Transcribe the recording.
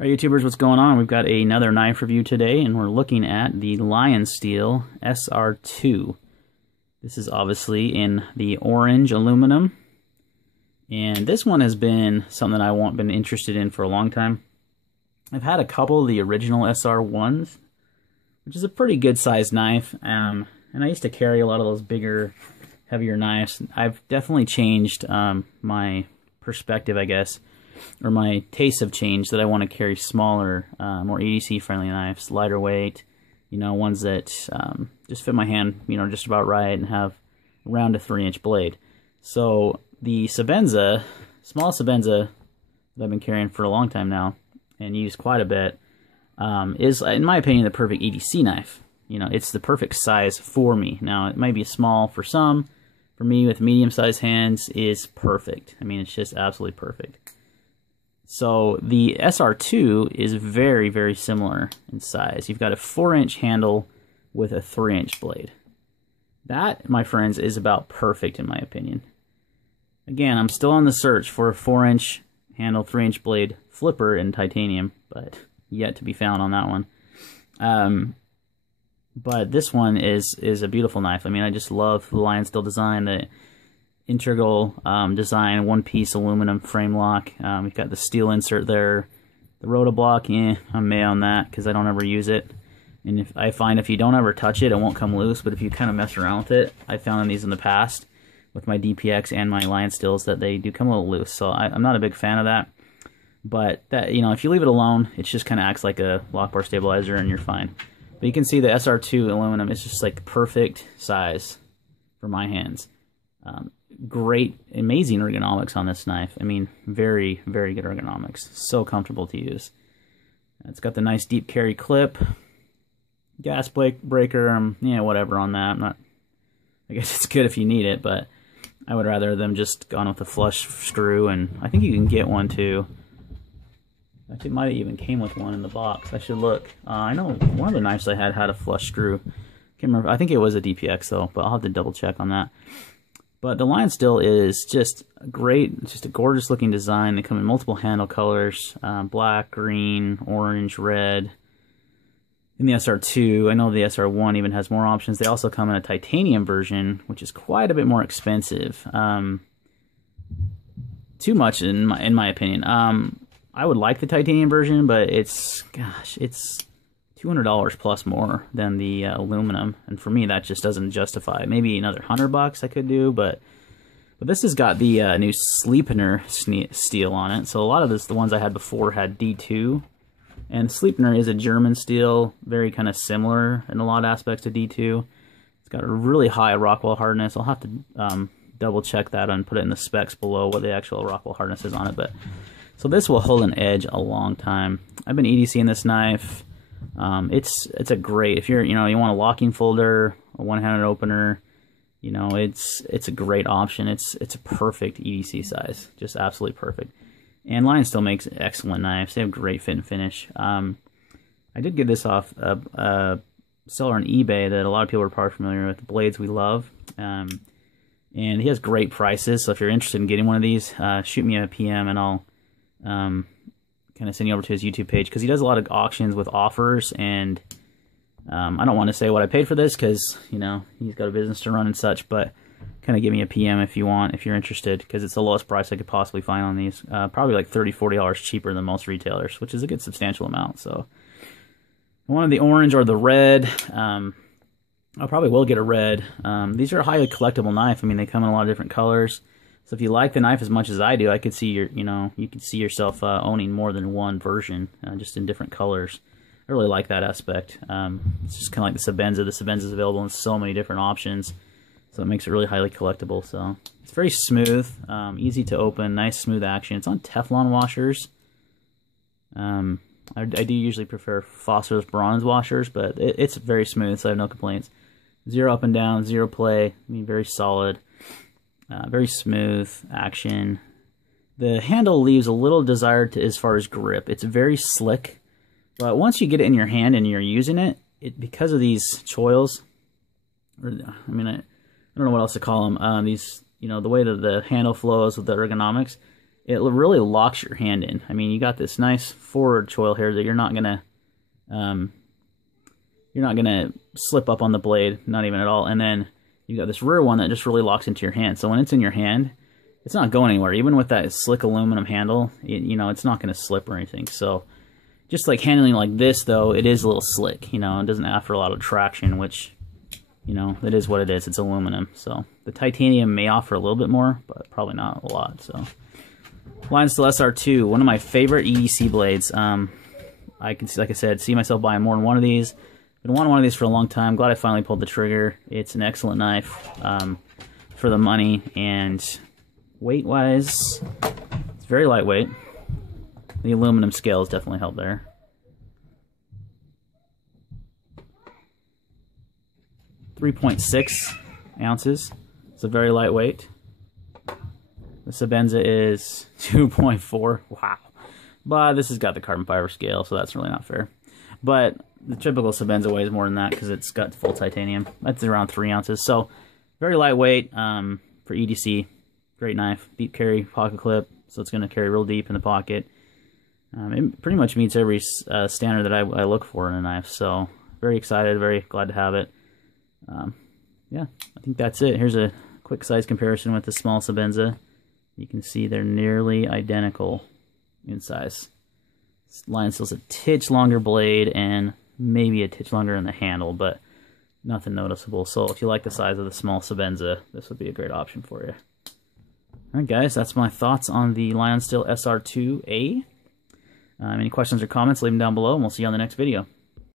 Alright YouTubers, what's going on? We've got another knife review today, and we're looking at the Lionsteel SR2. This is obviously in the orange aluminum, and this one has been something that I've been interested in for a long time. I've had a couple of the original SR1s, which is a pretty good sized knife, and I used to carry a lot of those bigger, heavier knives. I've definitely changed my perspective, I guess, or my tastes have changed, that I want to carry smaller, more EDC friendly knives, lighter weight, you know, ones that just fit my hand, you know, just about right, and have around a 3-inch blade. So the Sebenza, small Sebenza that I've been carrying for a long time now and use quite a bit, is, in my opinion, the perfect EDC knife. You know, it's the perfect size for me. Now, it might be small for some. For me, with medium-sized hands, is perfect. I mean, it's just absolutely perfect. So the SR2 is very, very similar in size. You've got a 4-inch handle with a 3-inch blade. That, my friends, is about perfect in my opinion. Again, I'm still on the search for a 4-inch handle, 3-inch blade flipper in titanium, but yet to be found on that one. But this one is a beautiful knife. I mean, I just love the Lionsteel design, the integral design, one-piece aluminum frame lock. We've got the steel insert there. The rotoblock, I'm meh on that because I don't ever use it. And I find if you don't ever touch it, it won't come loose. But if you kind of mess around with it, I found on these in the past with my DPX and my Lionsteels that they do come a little loose. So I'm not a big fan of that. But that, you know, if you leave it alone, it just kind of acts like a lock bar stabilizer and you're fine. But you can see the SR2 aluminum is just like perfect size for my hands. Great, amazing ergonomics on this knife. I mean, very, very good ergonomics. So comfortable to use. It's got the nice deep carry clip, gas breaker, yeah, whatever on that. I guess it's good if you need it, but I would rather them just gone with a flush screw, and I think you can get one too. Actually, it might have even came with one in the box. I should look. I know one of the knives I had a flush screw. Can't remember. I think it was a DPX though, but I'll have to double check on that. But the Lionsteel is just great. It's just a gorgeous looking design. They come in multiple handle colors, black, green, orange, red. In the SR2, I know the SR1 even has more options. They also come in a titanium version, which is quite a bit more expensive. Too much in my opinion. I would like the titanium version, but it's $200 plus more than the aluminum, and for me that just doesn't justify. Maybe another $100 I could do, but this has got the new Sleipner steel on it. So a lot of the ones I had before had D2, and Sleipner is a German steel, very kind of similar in a lot of aspects to D2. It's got a really high Rockwell hardness. I'll have to double check that and put it in the specs below what the actual Rockwell hardness is on it. But so this will hold an edge a long time. I've been EDCing this knife. It's a great, if you're, you know, you want a locking folder, a one-handed opener, you know, it's a great option. It's a perfect EDC size, just absolutely perfect. And Lionsteel makes excellent knives. They have great fit and finish. I did get this off a seller on eBay that a lot of people are probably familiar with, Blades We Love. And he has great prices, so if you're interested in getting one of these, shoot me a PM and I'll kind of send you over to his YouTube page, because he does a lot of auctions with offers, and I don't want to say what I paid for this because, you know, he's got a business to run and such, but kind of give me a PM if you want, if you're interested, because it's the lowest price I could possibly find on these. Probably like $30–40 cheaper than most retailers, which is a good substantial amount. So I wanted the orange or the red. I probably will get a red. These are a highly collectible knife. I mean, they come in a lot of different colors. So if you like the knife as much as I do, I could see you could see yourself owning more than one version, just in different colors. I really like that aspect. It's just kind of like the Sebenza. The Sebenza is available in so many different options, so it makes it really highly collectible. So it's very smooth, easy to open, nice smooth action. It's on Teflon washers. I do usually prefer phosphorus bronze washers, but it's very smooth, so I have no complaints. Zero up and down, zero play. I mean, very solid. Very smooth action. The handle leaves a little desired to as far as grip. It's very slick, but once you get it in your hand and you're using it, because of these choils, or I mean, I don't know what else to call them. These, you know, the way that the handle flows with the ergonomics, it really locks your hand in. I mean, you got this nice forward choil here that you're not gonna slip up on the blade, not even at all. And then you got this rear one that just really locks into your hand. So when it's in your hand, it's not going anywhere. Even with that slick aluminum handle, you know, it's not gonna slip or anything. So just like handling like this, though, it is a little slick. You know, it doesn't offer a lot of traction, which, you know, it is what it is. It's aluminum. So the titanium may offer a little bit more, but probably not a lot. So Lionsteel SR2, one of my favorite EDC blades. I can, like I said, see myself buying more than one of these. Been wanting one of these for a long time. Glad I finally pulled the trigger. It's an excellent knife for the money, and weight-wise, it's very lightweight. The aluminum scales definitely help there. .6 ounces. It's a very lightweight. The Sebenza is 2.4. Wow. But this has got the carbon fiber scale, so that's really not fair. But the typical Sebenza weighs more than that because it's got full titanium. That's around 3 ounces. So very lightweight for EDC. Great knife. Deep carry, pocket clip, so it's going to carry real deep in the pocket. It pretty much meets every standard that I look for in a knife. So very excited, very glad to have it. Yeah, I think that's it. Here's a quick size comparison with the small Sebenza. You can see they're nearly identical in size. Lionsteel's a titch longer blade and maybe a titch longer in the handle, but nothing noticeable. So if you like the size of the small Sebenza, this would be a great option for you. Alright guys, that's my thoughts on the Lionsteel SR2A. Any questions or comments, leave them down below, and we'll see you on the next video.